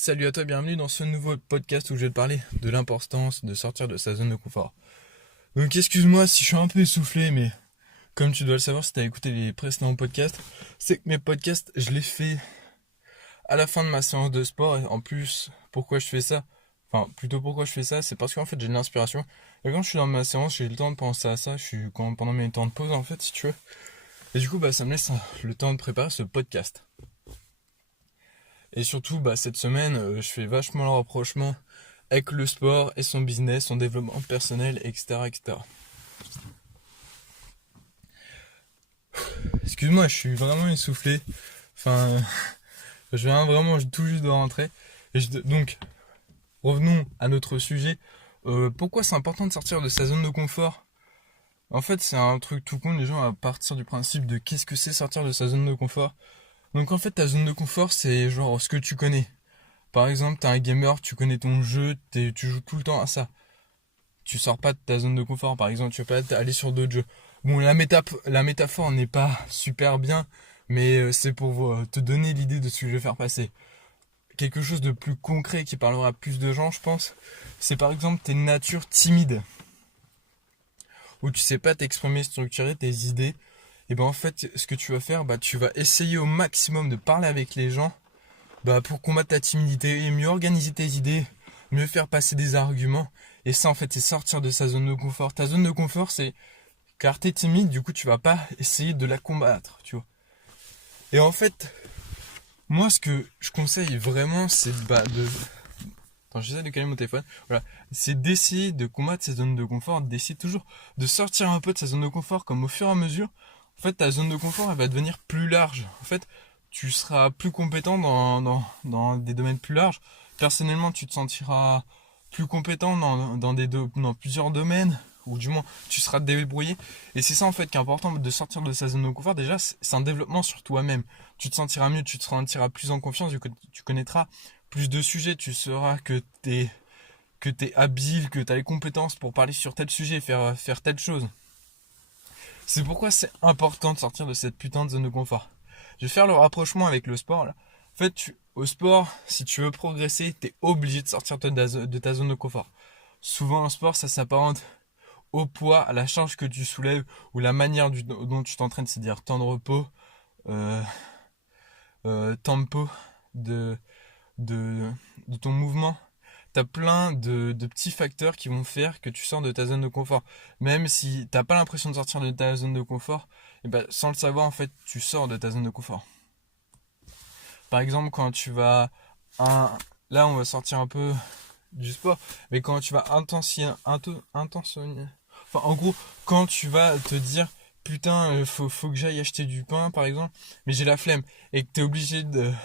Salut à toi, bienvenue dans ce nouveau podcast où je vais te parler de l'importance de sortir de sa zone de confort. Donc excuse-moi si je suis un peu essoufflé, mais comme tu dois le savoir si tu as écouté les précédents podcasts, c'est que mes podcasts, je les fais à la fin de ma séance de sport. Et en plus, pourquoi je fais ça? Enfin, plutôt pourquoi je fais ça, c'est parce qu'en fait j'ai de l'inspiration. Et quand je suis dans ma séance, j'ai le temps de penser à ça, pendant mes temps de pause en fait, si tu veux. Et du coup, ça me laisse le temps de préparer ce podcast. Et surtout, cette semaine, je fais vachement le rapprochement avec le sport et son business, son développement personnel, etc., etc. Excuse-moi, je suis vraiment essoufflé. Enfin, je viens vraiment tout juste de rentrer. Donc, revenons à notre sujet. Pourquoi c'est important de sortir de sa zone de confort? En fait, c'est un truc tout con, les gens, à partir du principe de qu'est-ce que c'est sortir de sa zone de confort. Donc en fait, ta zone de confort, c'est genre ce que tu connais. Par exemple, t'es un gamer, tu connais ton jeu, tu joues tout le temps à ça. Tu sors pas de ta zone de confort, par exemple, tu vas pas aller sur d'autres jeux. Bon, la métaphore n'est pas super bien, mais c'est pour te donner l'idée de ce que je vais faire passer. Quelque chose de plus concret qui parlera à plus de gens, je pense, c'est par exemple t'es une nature timide, où tu sais pas t'exprimer, structurer tes idées. Et ben en fait, ce que tu vas faire, tu vas essayer au maximum de parler avec les gens, pour combattre ta timidité et mieux organiser tes idées, mieux faire passer des arguments. Et ça, en fait, c'est sortir de sa zone de confort. Ta zone de confort, c'est car t'es timide, du coup, tu vas pas essayer de la combattre, tu vois. Et en fait, moi, ce que je conseille vraiment, c'est de... Attends, j'essaie de calmer mon téléphone. Voilà. C'est d'essayer de combattre sa zone de confort, d'essayer toujours de sortir un peu de sa zone de confort, comme au fur et à mesure. En fait, ta zone de confort, elle va devenir plus large. En fait, tu seras plus compétent dans des domaines plus larges. Personnellement, tu te sentiras plus compétent dans plusieurs domaines, ou du moins, tu seras débrouillé. Et c'est ça, en fait, qui est important de sortir de sa zone de confort. Déjà, c'est un développement sur toi-même. Tu te sentiras mieux, tu te sentiras plus en confiance, du coup, tu connaîtras plus de sujets, tu sauras que t'es habile, que t'as les compétences pour parler sur tel sujet, faire telle chose. C'est pourquoi c'est important de sortir de cette putain de zone de confort. Je vais faire le rapprochement avec le sport là. En fait, au sport, si tu veux progresser, t'es obligé de sortir de ta zone de confort. Souvent en sport, ça s'apparente au poids, à la charge que tu soulèves ou la manière dont tu t'entraînes, c'est-à-dire temps de repos, euh, tempo de, de, de ton mouvement. T'as plein de petits facteurs qui vont faire que tu sors de ta zone de confort. Même si t'as pas l'impression de sortir de ta zone de confort, et sans le savoir, en fait, tu sors de ta zone de confort. Par exemple, quand tu vas... Là, on va sortir un peu du sport, mais quand tu vas intentionner... Enfin, en gros, quand tu vas te dire, putain, faut que j'aille acheter du pain, par exemple, mais j'ai la flemme, et que t'es obligé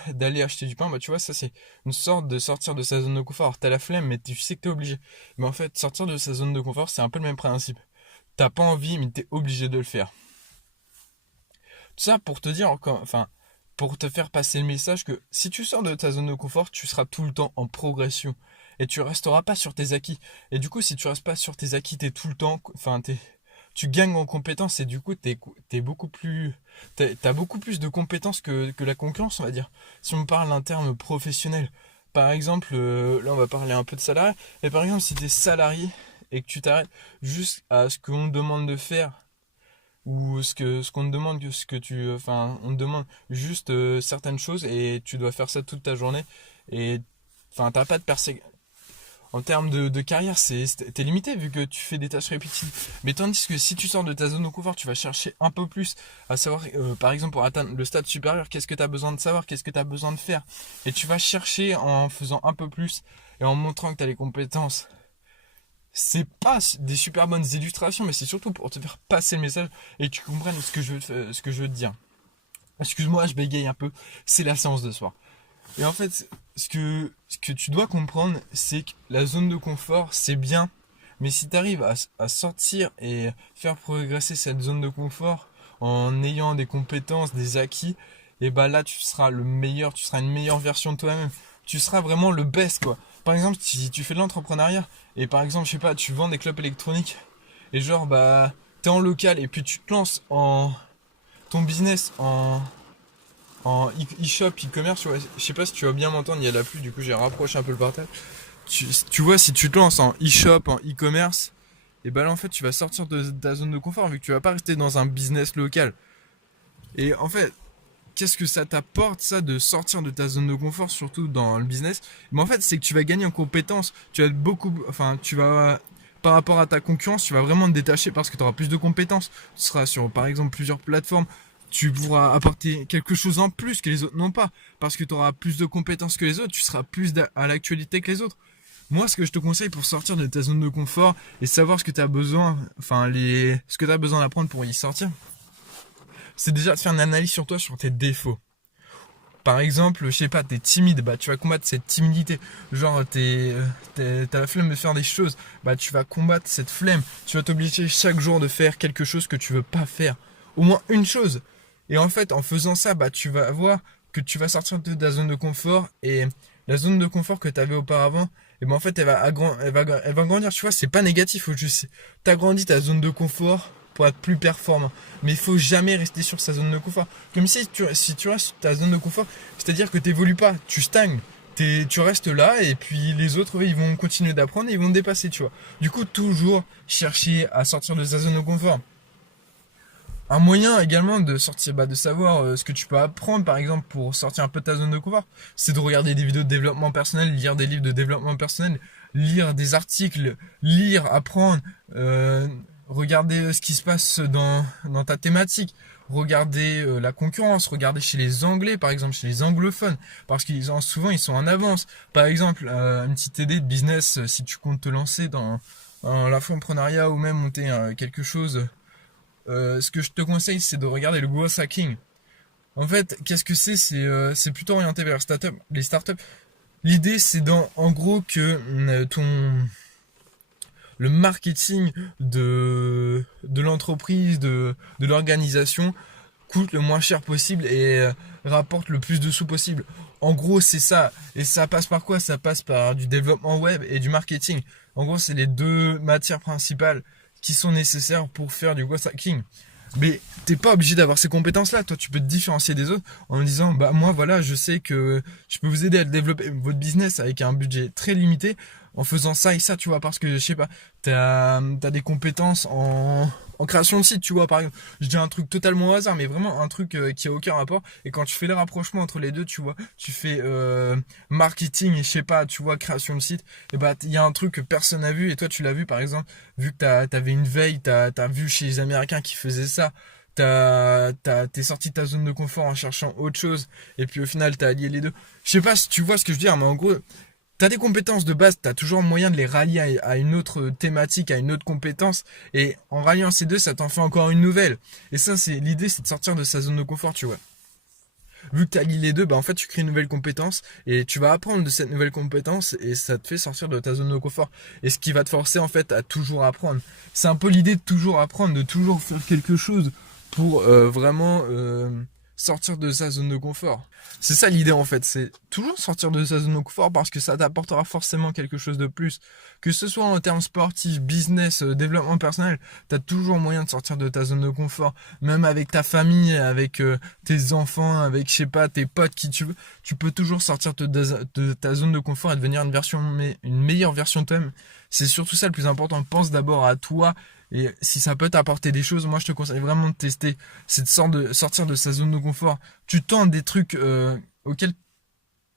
d'aller acheter du pain, tu vois, ça c'est une sorte de sortir de sa zone de confort. Alors, t'as la flemme, mais tu sais que t'es obligé. Mais en fait, sortir de sa zone de confort, c'est un peu le même principe. T'as pas envie, mais t'es obligé de le faire. Tout ça pour te dire encore, enfin, pour te faire passer le message que si tu sors de ta zone de confort, tu seras tout le temps en progression. Et tu resteras pas sur tes acquis. Et du coup, si tu restes pas sur tes acquis, t'es tout le temps, tu gagnes en compétences et du coup, t'es beaucoup plus, t'as beaucoup plus de compétences que la concurrence, on va dire. Si on parle d'un terme professionnel. Par exemple, là, on va parler un peu de salarié. Et par exemple, si t'es salarié et que tu t'arrêtes juste à ce qu'on te demande de faire ou ce qu'on te demande on te demande juste certaines choses et tu dois faire ça toute ta journée et t'as pas de persécution en termes de carrière, t'es limité vu que tu fais des tâches répétitives. Mais tandis que si tu sors de ta zone de confort, tu vas chercher un peu plus à savoir, par exemple, pour atteindre le stade supérieur, qu'est-ce que tu as besoin de savoir, qu'est-ce que tu as besoin de faire. Et tu vas chercher en faisant un peu plus et en montrant que tu as les compétences. C'est pas des super bonnes illustrations, mais c'est surtout pour te faire passer le message et que tu comprennes ce que je veux te dire. Excuse-moi, je bégaye un peu, c'est la séance de soir. Et en fait, ce que tu dois comprendre, c'est que la zone de confort, c'est bien. Mais si tu arrives à sortir et faire progresser cette zone de confort en ayant des compétences, des acquis, et là tu seras le meilleur, tu seras une meilleure version de toi-même. Tu seras vraiment le best quoi. Par exemple, si tu fais de l'entrepreneuriat et par exemple, je sais pas, tu vends des clopes électroniques et genre t'es en local et puis tu te lances en ton business en e-shop, e-commerce, tu vois, je sais pas si tu vas bien m'entendre, il y a la pluie, du coup j'ai rapproché un peu le portable. Tu vois, si tu te lances en e-shop, en e-commerce, et bah là en fait tu vas sortir de ta zone de confort vu que tu vas pas rester dans un business local. Et en fait, qu'est-ce que ça t'apporte ça de sortir de ta zone de confort, surtout dans le business? Mais en fait, c'est que tu vas gagner en compétences. Tu vas être beaucoup, enfin, tu vas par rapport à ta concurrence, tu vas vraiment te détacher parce que tu auras plus de compétences. Tu seras sur, par exemple, plusieurs plateformes. Tu pourras apporter quelque chose en plus que les autres n'ont pas. Parce que tu auras plus de compétences que les autres, tu seras plus à l'actualité que les autres. Moi, ce que je te conseille pour sortir de ta zone de confort et savoir ce que tu as besoin, enfin, ce que tu as besoin d'apprendre pour y sortir, c'est déjà de faire une analyse sur toi, sur tes défauts. Par exemple, je sais pas, t'es timide, bah tu vas combattre cette timidité. Genre, t'as la flemme de faire des choses, bah tu vas combattre cette flemme. Tu vas t'obliger chaque jour de faire quelque chose que tu veux pas faire. Au moins une chose. Et en fait, en faisant ça, bah tu vas voir que tu vas sortir de ta zone de confort et la zone de confort que tu avais auparavant, et ben en fait, elle va grandir. Tu vois, c'est pas négatif. Faut juste, t'agrandis ta zone de confort pour être plus performant. Mais il faut jamais rester sur sa zone de confort. Comme si tu restes sur ta zone de confort, c'est-à-dire que tu n'évolues pas, tu stagnes. Tu restes là et puis les autres, eux, ils vont continuer d'apprendre et ils vont te dépasser, tu vois. Du coup, toujours chercher à sortir de sa zone de confort. Un moyen également de sortir, bah, de savoir ce que tu peux apprendre, par exemple, pour sortir un peu de ta zone de confort, c'est de regarder des vidéos de développement personnel, lire des livres de développement personnel, lire des articles, lire, apprendre, regarder ce qui se passe dans ta thématique, regarder la concurrence, regarder chez les Anglais, par exemple, chez les anglophones, parce qu'ils ont souvent ils sont en avance. Par exemple, une petite idée de business, si tu comptes te lancer dans l'infoprenariat ou même monter quelque chose. Ce que je te conseille, c'est de regarder le growth hacking. En fait, qu'est-ce que c'est? C'est plutôt orienté vers les startups. L'idée, c'est en gros que le marketing de l'entreprise, de l'organisation coûte le moins cher possible et rapporte le plus de sous possible. En gros, c'est ça. Et ça passe par quoi? Ça passe par du développement web et du marketing. En gros, c'est les deux matières principales qui sont nécessaires pour faire du growth hacking. Mais t'es pas obligé d'avoir ces compétences-là. Toi, tu peux te différencier des autres en disant, bah moi, voilà, je sais que je peux vous aider à développer votre business avec un budget très limité en faisant ça et ça, tu vois, parce que je sais pas, t'as des compétences en création de site, tu vois, par exemple. Je dis un truc totalement au hasard, mais vraiment un truc qui a aucun rapport. Et quand tu fais le rapprochement entre les deux, tu vois, tu fais marketing et je sais pas, tu vois, création de site, et bah il y a un truc que personne n'a vu et toi tu l'as vu par exemple, vu que t'avais une veille, t'as vu chez les Américains qui faisaient ça. T'es sorti de ta zone de confort en cherchant autre chose et puis au final t'as allié les deux. Je sais pas si tu vois ce que je veux dire, mais en gros, t'as des compétences de base, t'as toujours moyen de les rallier à une autre thématique, à une autre compétence, et en ralliant ces deux, ça t'en fait encore une nouvelle. Et ça, c'est l'idée, c'est de sortir de sa zone de confort, tu vois. Vu que tu allies les deux, bah en fait tu crées une nouvelle compétence et tu vas apprendre de cette nouvelle compétence et ça te fait sortir de ta zone de confort. Et ce qui va te forcer en fait à toujours apprendre. C'est un peu l'idée de toujours apprendre, de toujours faire quelque chose pour vraiment sortir de sa zone de confort. C'est ça l'idée en fait, c'est toujours sortir de sa zone de confort parce que ça t'apportera forcément quelque chose de plus. Que ce soit en termes sportifs, business, développement personnel, t'as toujours moyen de sortir de ta zone de confort. Même avec ta famille, avec tes enfants, avec je sais pas, tes potes, qui tu veux, tu peux toujours sortir de ta zone de confort et devenir une meilleure version de toi-même. C'est surtout ça le plus important. Pense d'abord à toi. Et si ça peut t'apporter des choses, moi je te conseille vraiment de tester cette sorte de sortir de sa zone de confort. Tu tentes des trucs auxquels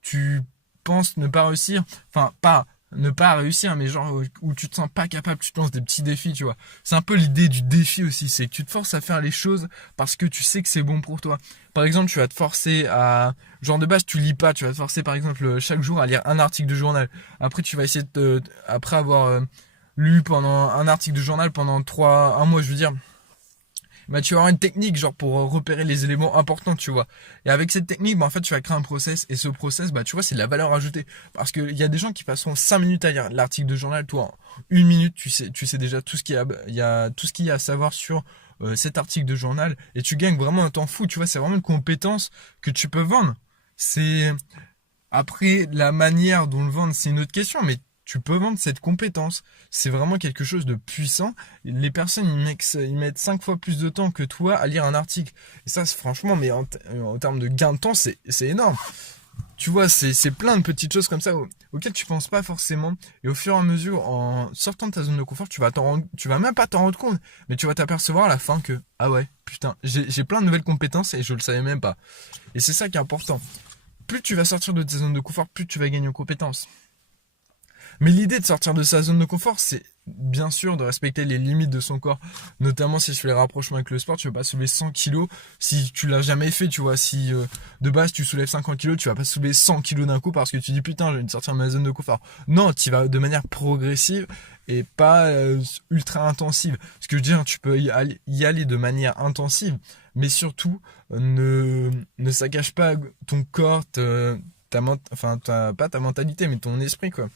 tu penses ne pas réussir, enfin pas ne pas réussir, mais genre où tu te sens pas capable, tu te lances des petits défis, tu vois. C'est un peu l'idée du défi aussi, c'est que tu te forces à faire les choses parce que tu sais que c'est bon pour toi. Par exemple, tu vas te forcer genre de base tu lis pas, tu vas te forcer par exemple chaque jour à lire un article de journal. Après tu vas essayer après avoir lu pendant un article de journal pendant un mois, je veux dire, bah tu vas avoir une technique genre pour repérer les éléments importants, tu vois. Et avec cette technique, bah en fait tu vas créer un process et ce process, bah tu vois, c'est de la valeur ajoutée parce que il y a des gens qui passeront 5 minutes à lire l'article de journal, toi en 1 minute, tu sais déjà tout ce il y a tout ce qu'il y a à savoir sur cet article de journal et tu gagnes vraiment un temps fou, tu vois, c'est vraiment une compétence que tu peux vendre. C'est après la manière dont le vendre, c'est une autre question, mais tu peux vendre cette compétence. C'est vraiment quelque chose de puissant. Les personnes, ils mettent 5 fois plus de temps que toi à lire un article. Et ça, franchement, mais en termes de gain de temps, c'est énorme. Tu vois, c'est plein de petites choses comme ça auxquelles tu penses pas forcément. Et au fur et à mesure, en sortant de ta zone de confort, tu vas même pas t'en rendre compte. Mais tu vas t'apercevoir à la fin que, ah ouais, putain, j'ai plein de nouvelles compétences et je le savais même pas. Et c'est ça qui est important. Plus tu vas sortir de ta zone de confort, plus tu vas gagner en compétences. Mais l'idée de sortir de sa zone de confort, c'est bien sûr de respecter les limites de son corps. Notamment si je fais les rapprochements avec le sport, tu vas pas soulever 100 kilos si tu l'as jamais fait, tu vois. Si de base tu soulèves 50 kilos, tu vas pas soulever 100 kilos d'un coup parce que tu dis putain, je viens de sortir de ma zone de confort. Non, tu vas de manière progressive et pas ultra intensive. Ce que je veux dire, tu peux y aller de manière intensive, mais surtout ne saccage pas ton corps, pas ta mentalité, mais ton esprit, quoi.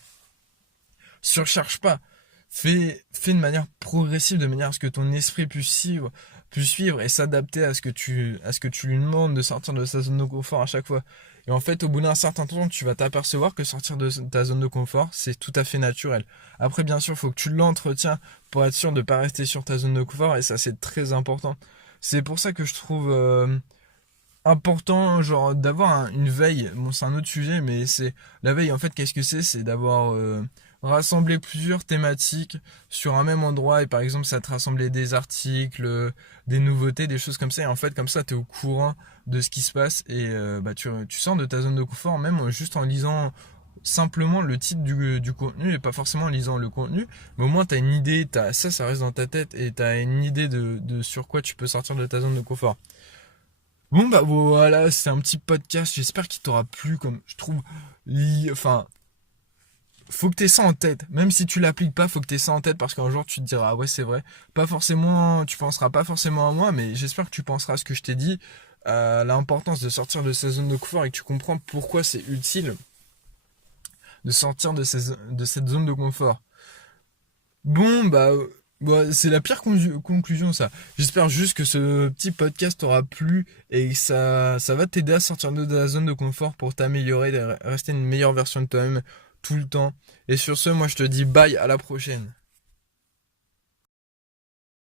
Surcharge pas. Fais de manière progressive, de manière à ce que ton esprit puisse suivre et s'adapter à ce que tu lui demandes de sortir de sa zone de confort à chaque fois. Et en fait, au bout d'un certain temps, tu vas t'apercevoir que sortir de ta zone de confort, c'est tout à fait naturel. Après, bien sûr, il faut que tu l'entretiens pour être sûr de ne pas rester sur ta zone de confort, et ça, c'est très important. C'est pour ça que je trouve important, genre, d'avoir une veille. Bon, c'est un autre sujet, mais c'est la veille, en fait, qu'est-ce que c'est d'avoir rassemblé plusieurs thématiques sur un même endroit, et par exemple ça te rassemblait des articles, des nouveautés, des choses comme ça, et en fait comme ça tu es au courant de ce qui se passe, et bah tu sors de ta zone de confort, même juste en lisant simplement le titre du contenu et pas forcément en lisant le contenu, mais au moins tu as une idée, ça reste dans ta tête, et tu as une idée de sur quoi tu peux sortir de ta zone de confort. Bon bah voilà, c'est un petit podcast, j'espère qu'il t'aura plu, comme je trouve, enfin, faut que tu aies ça en tête. Même si tu l'appliques pas, faut que tu aies ça en tête, parce qu'un jour tu te diras, ah ouais, c'est vrai. Pas forcément, tu penseras pas forcément à moi, mais j'espère que tu penseras à ce que je t'ai dit, à l'importance de sortir de sa zone de confort, et que tu comprends pourquoi c'est utile de sortir de cette zone de confort. Bon, bah, c'est la pire conclusion, ça. J'espère juste que ce petit podcast t'aura plu et que ça va t'aider à sortir de ta zone de confort pour t'améliorer, rester une meilleure version de toi-même tout le temps. Et sur ce, moi je te dis bye, à la prochaine.